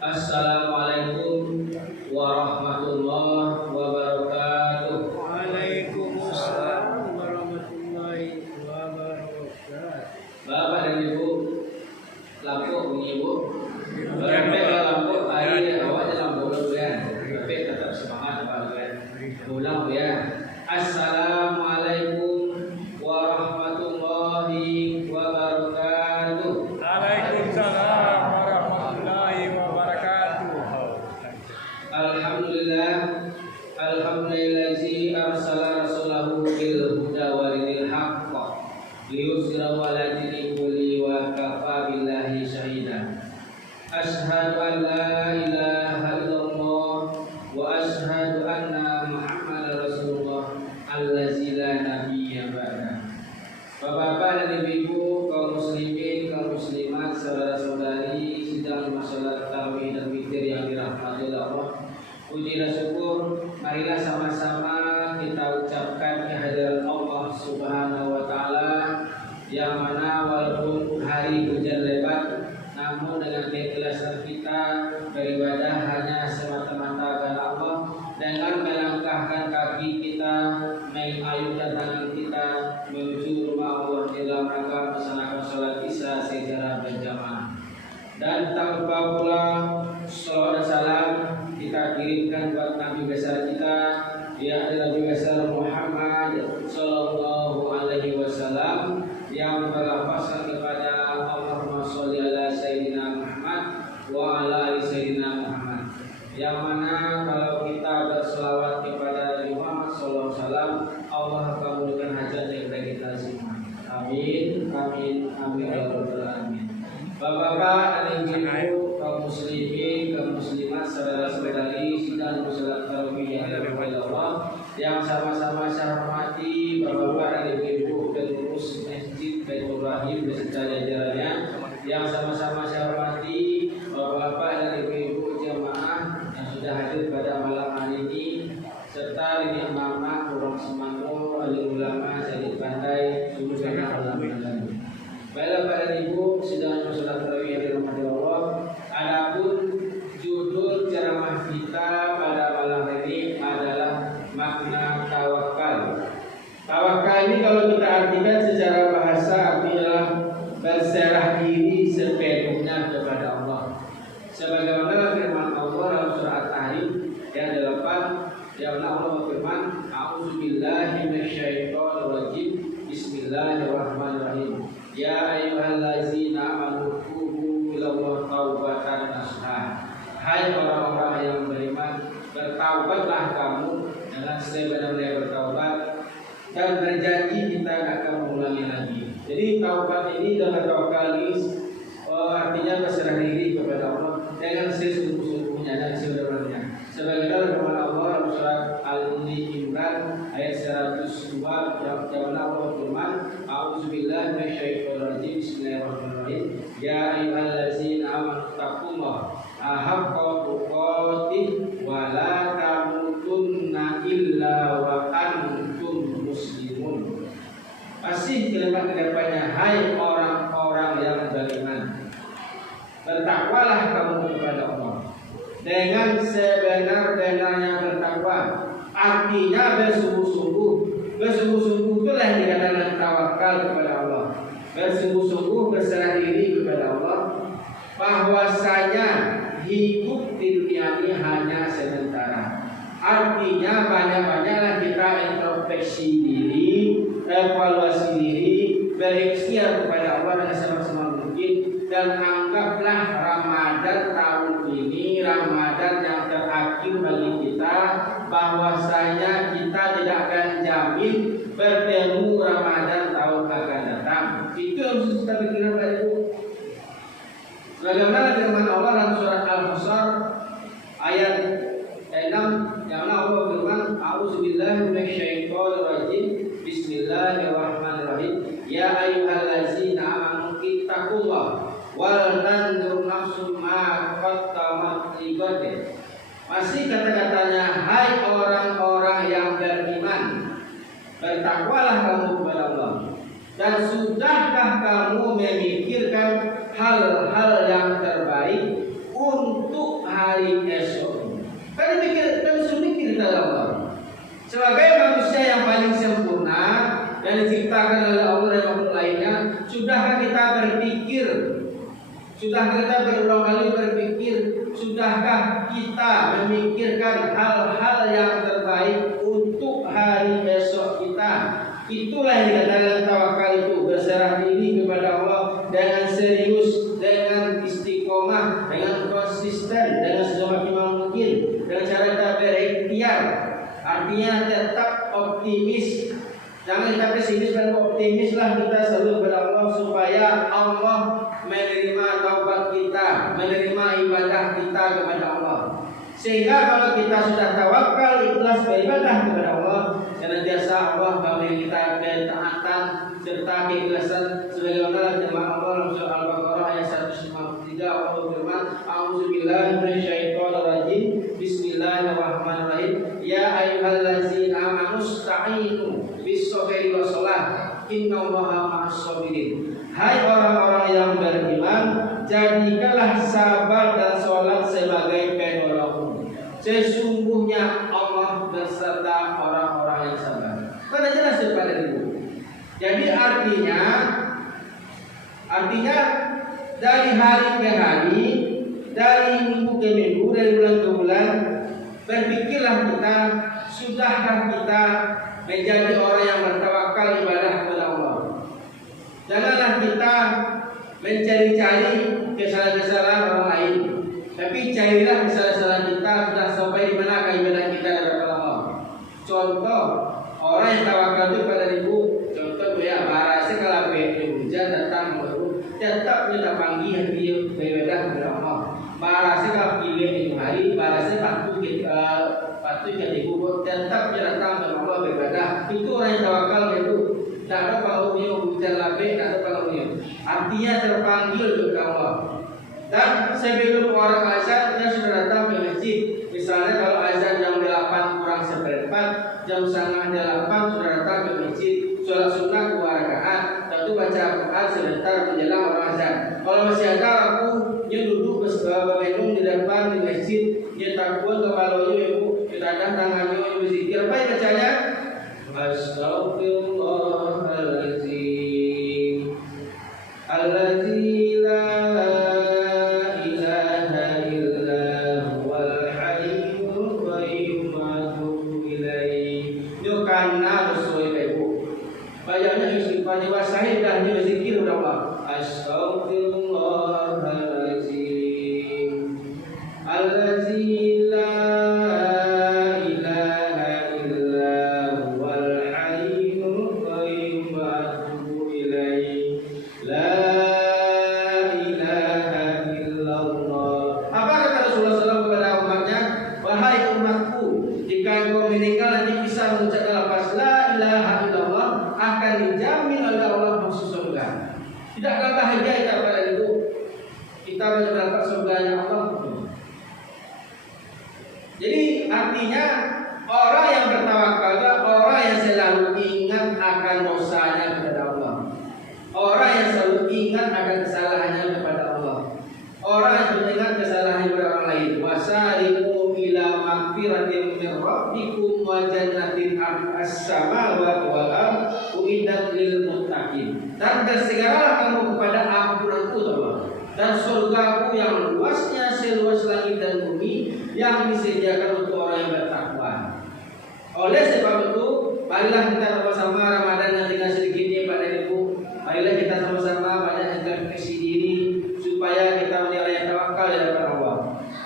Assalamualaikum warahmatullahi wabarakatuh. Waalaikumsalam warahmatullahi wabarakatuh. Bapak dan Ibu, lampu bunyi Ibu. Berempet lampu hari awalnya lampu dulu ya. Tapi tetap semangat Bapak ya. Ulang ya. Assalamualaikum warahmatullahi wabarakatuh. Waalaikumsalam warahmatullahi wabarakatuh. Alhamdulillahi arsala rasulahu bil huda wa dinil haqq liyuzhirahu 'ala dini kulli wa kafa billahi shahida. Asyhadu an la ilaha illallah wa asyhadu anna Muhammadar Rasulullah allazi la nabiyya ba'da. Bapak-bapak dan ibu-ibu, kaum muslimin, kaum muslimat, saudara-saudari sidang masalah tarawih dan witir yang dirahmati Allah. Puji dan syukur, marilah sama-sama kita ucapkan kehadiran Allah Subhanahu wa taala yang mana walaupun hari hujan lebat, namun dengan keikhlasan kita beribadah hanya semata-mata karena Allah, dengan melangkahkan kaki kita, mengayunkan tangan kita menuju rumah Allah dalam rangka melaksanakan salat Isya secara berjamaah. Dan tak lupa pula salawat dan salam kita kirimkan buat Nabi besar kita, yakni Nabi besar Muhammad sallallahu alaihi wasallam yang berlafazkan kepada Allahumma sholli ala sayyidina Muhammad wa ala ali sayyidina Muhammad, yang mana kalau kita berselawat kepada Nabi Muhammad sallallahu alaihi wasallam, Allah kabulkan hajat yang kita semua. Amin amin amin ya rabbal alamin. Bapak-bapak dan ibu, kaum muslimin, kaum muslimat, saudara-saudari sidang salat tarawih yang dirahmati Allah, yang sama-sama saya hormati bapak-bapak dan ibu-ibu pengurus Masjid Baitul Rahim beserta jajarannya, yang sama-sama saya hormati bapak-bapak dan ibu-ibu jamaah yang sudah hadir pada malam hari ini, serta ini amanah orang Semangko, alim ulama, Sayyid Pandai, sungguh sangat alhamdulillah. Baiklah Bapak dan Ibu, sidang salat tarawih yang dirahmati Allah. Adapun judul ceramah kita pada malam ini adalah makna tawakal. Tawakal ini kalau kita artikan secara bahasa artinya berserah diri sepenuhnya kepada Allah. Sebagaimana firman Allah dalam surat At-Tahrim yang 8, yang Allah berfirman, "A'udzubillahi minasyaitonir rajim. Bismillahirrahmanirrahim. Ya ayyuhallazina amanu tubu ilallahi taubatan nasuha." Hai orang-orang yang beriman, bertaubatlah kamu dengan sebenar-benar bertaubat dan berjanji kita akan mengulangi lagi. Jadi taubat ini dalam tawakal artinya berserah diri kepada Allah dengan sesungguh-sungguhnya dan sebenarnya. Sebagaimana firman Allah dalam surat Al-Imran ayat 102 yang Allah firman, "A'udzubillahi minasyaitonir rajim. Bismillahirrahmanirrahim. Ya ayyuhallazina amanu taqullaha haqqa tuqatih wa la tamutunna illa wa antum muslimun." Masih kalimat kedepannya, hai orang-orang yang beriman, bertakwalah kamu kepada Allah dengan sebenar-benarnya bertakwa. Artinya bersungguh-sungguh. Bersungguh-sungguh itulah yang dikatakan tawakal kepada Allah. Bersungguh-sungguh berserah diri kepada Allah, bahwasanya hidup di dunia ini hanya sementara. Artinya banyak-banyaklah kita introspeksi diri, evaluasi diri, berikhtiar kepada Allah dengan semaksimal mungkin, dan anggaplah Ramadan tahun ini Ramadan yang terakhir bagi kita, bahwasanya kita tidak akan jamin bertemu Ramadan tahun akan datang. Itu yang harus kita pikirkan Pak Ibu. Bagaimana firman Allah dalam surat Al-Hasr ayat 6 yang Allah firman, "A'udzubillahi minasyaitonir rajim. Bismillahirrahmanirrahim. Ya ayyuhallazina amanu ittaqullaha wal tanzur nafsum ma qaddamat lighadin." Masih kata-katanya, hai orang-orang yang beriman, bertakwalah kamu kepada Allah. Dan sudahkah kamu memikir diciptakan oleh Allah dan makhluk lainnya, sudahkah kita berpikir? Sudah kita berulang kali berpikir, sudahkah kita memikirkan hal-hal yang terbaik untuk hari esok kita? Itulah yang dikatakan tawakal itu, berserah diri kepada Allah dengan serius, dengan istiqomah, dengan konsisten, dengan semaksimal mungkin, dengan cara kita berikhtiar. Artinya tetap optimis. Jangan kita pesimis dan optimislah kita selalu kepada Allah supaya Allah menerima taubat kita, menerima ibadah kita kepada Allah. Sehingga kalau kita sudah tawakal, ikhlas beribadah kepada Allah, senantiasa Allah memberi kita ketaatan serta keikhlasan sebagaimana firman Allah dalam surah Al-Baqarah ayat 153. Allah berfirman, "A'udzubillahi minasyaitonir rajim. Bismillahirrahmanirrahim. Ya ayyuhallazina amanu ista'inu bis-sabri was-shalah. Innallaha ma'as-sabirin." Hai orang-orang yang beriman, jadikanlah sabar dan sholat sebagai penolongmu. Sesungguhnya Allah beserta orang-orang yang sabar. Pada jelas kepada ibu. Jadi artinya dari hari ke hari, dari minggu ke minggu, dari bulan ke bulan, berpikirlah kita, sudahkah kita menjadi orang yang bertawakal ibadah kepada Allah. Janganlah kita mencari-cari kesalahan-kesalahan orang lain, tapi carilah kesalahan kita sudah sampai di mana ibadah kita kepada Allah. Contoh orang yang tawakal itu pada ibu, contoh ya, barasa kalau hujan datang baru tetap kita panggil dia beribadah kepada Allah. Barasa kalau pilih di hari, barasa patut kita ibu tetap kita datang kepada Allah beribadah. Itu orang yang tawakal itu. Tak ada kalau dia hujan labik, tak ada kalau dia. Artinya terpanggil kepada Allah. Dan sebelum orang azan dia sudah datang ke masjid. Misalnya kalau azan jam 8 kurang seperempat, jam setengah 8 sudah datang ke masjid, sholat sunnah 2 rakaat, tentu baca Al-Quran sebentar menjelang orang azan. Kalau masih ada aku dia duduk berminum di depan di masjid, dia takut kepala ibu, kita ada tangannya berzikir. Apa yang bacanya? Astaghfirullahaladzim Alladzi la ilaha illa huwal hayyul qayyum wa atubu ilaih. Itu karena sesuai ibu. Banyaknya istighfar diwasahi dan berzikir kepada Allah. Astaghfirullahaladzim Alladzi la dan bersegeralah kamu kepada ampunanku dan surgaku yang luasnya seluas langit dan bumi yang disediakan untuk orang yang bertakwa. Oleh sebab itu, marilah kita sama-sama Ramadan yang tinggal sedikit ini pada ibu. Marilah kita sama-sama banyak introspeksi diri supaya kita menilai tawakal kepada Allah.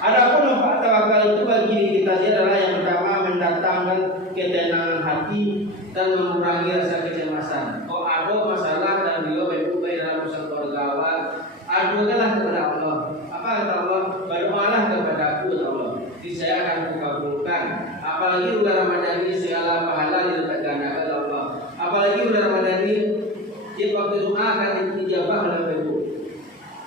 Adapun manfaat tawakal itu bagi diri kita adalah yang pertama mendatangkan ketenangan hati dan mengurangi rasa kecemasan. Oh, ada masalah dan beliau berubah dalam urusan keluarga, adukanlah kepada Allah. Apa kata Allah? Berdoalah kepada aku, ya Allah. Saya akan kukabulkan. Apalagi bulan Ramadan ini segala pahala dilipat gandakan Allah. Apalagi bulan Ramadan ini waktu doa akan dijawab oleh ibu.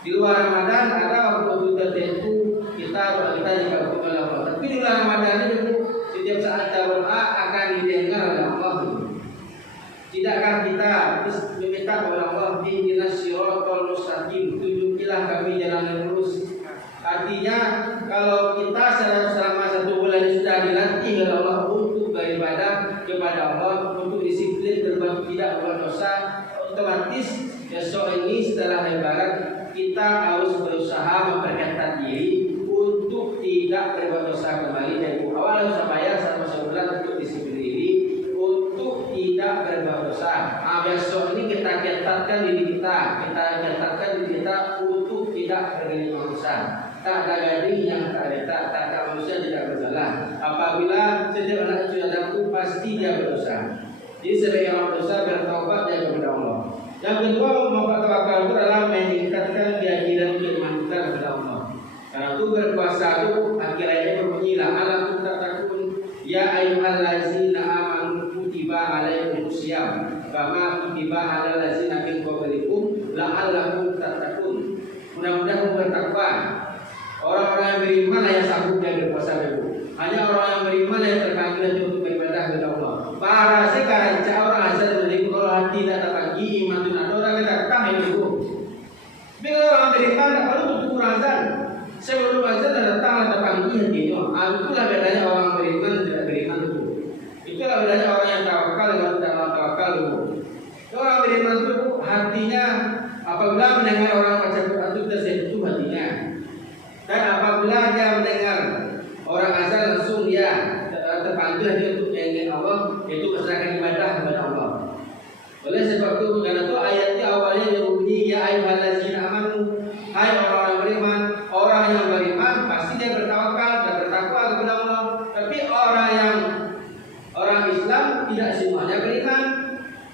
Di luar Ramadan ada waktu tertentu kita dikabulkan oleh Allah. Tapi di bulan Ramadan ini setiap saat kita berdoa akan didengar oleh Allah. Tidakkah kita meminta kepada Allah, ihdinas siratal mustaqim, tunjukilah kami jalan yang lurus. Artinya kalau kita selama 1 bulan sudah dilatih oleh Allah untuk beribadah kepada Allah, untuk disiplin berbakti tidak berbuat dosa, otomatis besok ini setelah Lebaran kita harus berusaha memperketat diri untuk tidak berbuat dosa kembali. Dari awal harus bayar selama sebulan untuk disiplin diri untuk tidak berbuat dosa. Besok ini kita ketatkan diri kita untuk tidak berbuat dosa. Tak ada gading yang tak ada manusia tidak bersalah. Apabila setiap anak cucu Adamku pasti dia berdosa. Jadi sebagai orang berdosa bertaubat dia kepada Allah. Yang kedua, membawa tawakal itu adalah meningkatkan keyakinan keimanan kita kepada Allah. Karena itu berpuasa itu akhirnya berbunyi la'allakum tattaqun ya ayyuhallazina amanu kutiba alaikumus syiyam kama kutiba alal ladzina min qablikum la'allakum tattaqun. Mudah-mudahan bertakwa. Orang-orang yang beriman yang sanggup dan berpuasa dulu. Hanya orang yang beriman yang terpanggil untuk beribadah kepada Allah. Para sekarang orang asal dari kalau hati tidak terpanggil iman itu ada orang yang datang itu. Bila orang beriman tak perlu untuk azan. Sebelum azan datang terpanggil hatinya. Itulah bedanya orang beriman dan tidak beriman itu. Itulah bedanya orang yang tawakal dengan tidak tawakal itu. Orang beriman itu hatinya apabila mendengar orang baca Quran itu tersentuh hatinya. Dan apabila dia mendengar orang azan langsung dia terpanggil dia untuk ingin Allah, itu menyerahkan ibadah kepada Allah. Oleh sebab itu karena itu ayatnya awalnya berbunyi ya ayyuhallazina amanu, hai orang-orang beriman. Orang yang beriman pasti dia bertawakal dan bertakwa kepada Allah. Tapi orang Islam tidak semuanya beriman,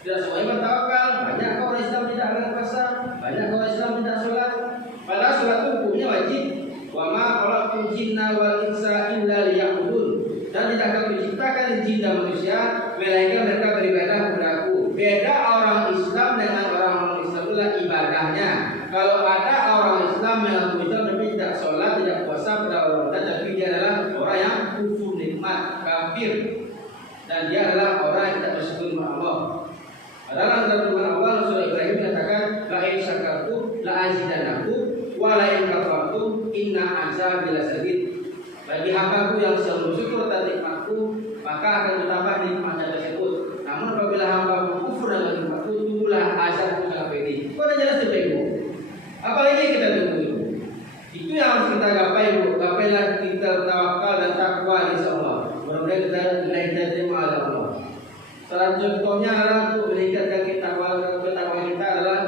tidak semuanya bertawakal. Banyak orang Islam tidak berpuasa, banyak orang Islam tidak sholat. Padahal sholat itu hukumnya wajib. Wa ma khalaqtul jinna wal insa illa liya'budun. Dan tidak akan menciptakan jin dan manusia melainkan mereka beribadah kepadaku. Beda orang Islam dengan orang Islam itulah ibadahnya. Kalau ada orang Islam yang Islam tapi tidak sholat, tidak puasa pada Allah, tapi dia adalah orang yang kufur nikmat, kafir, dan dia adalah orang yang tidak bersyukur kepada Allah. Adalah dalam firman Allah surah Ibrahim mengatakan la in syakartum la azidannakum wa la in kafartum inna azabi lasadid. Bagi hambaku yang selalu bersyukur atas nikmatku, maka akan ditambah nikmatnya tersebut. Namun apabila hambaku kufur dengan nikmatku, tunggulah azabku sangat pedih. Kau dah jelas itu. Apalagi kita tunggu itu. Itu yang harus kita gapai, Bu. Gapailah kita tawakal dan takwa insyaallah. Mudah-mudahan kita terima oleh Allah. Salah contohnya adalah untuk meningkatkan ketakwaan kita adalah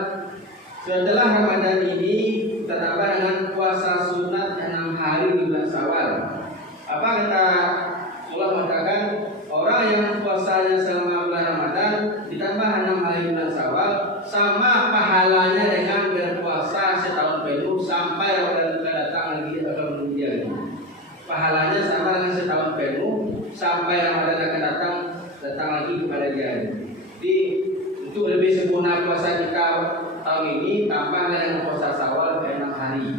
setelah Ramadan ini kita tambah dengan puasa sunat 6 hari di bulan Syawal. Apa kata Allah mengatakan orang yang puasanya selama bulan Ramadan ditambah 6 hari bulan Syawal sama pahalanya dengan berpuasa setahun penuh sampai Ramadan datang lagi akan menjadi. Pahalanya sama dengan setahun penuh sampai Ramadan akan datang lagi kepada dia. Jadi untuk lebih sempurna puasa kita tahun ini tambah dengan puasa Syawal 6 hari.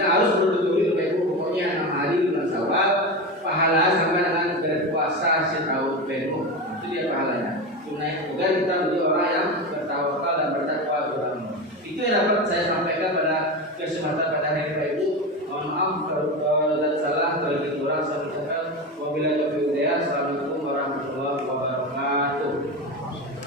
Nah harus betul-betul pokoknya 6 hari bulan Syawal pahala sama dengan berpuasa setahun penuh. Itu dia pahalanya. Tunai agar kita menjadi orang yang bertawakal dan bertakwa kepada Allah. Itu yang dapat saya sampaikan pada kesempatan pada hari Ibu. Mohon maaf kalau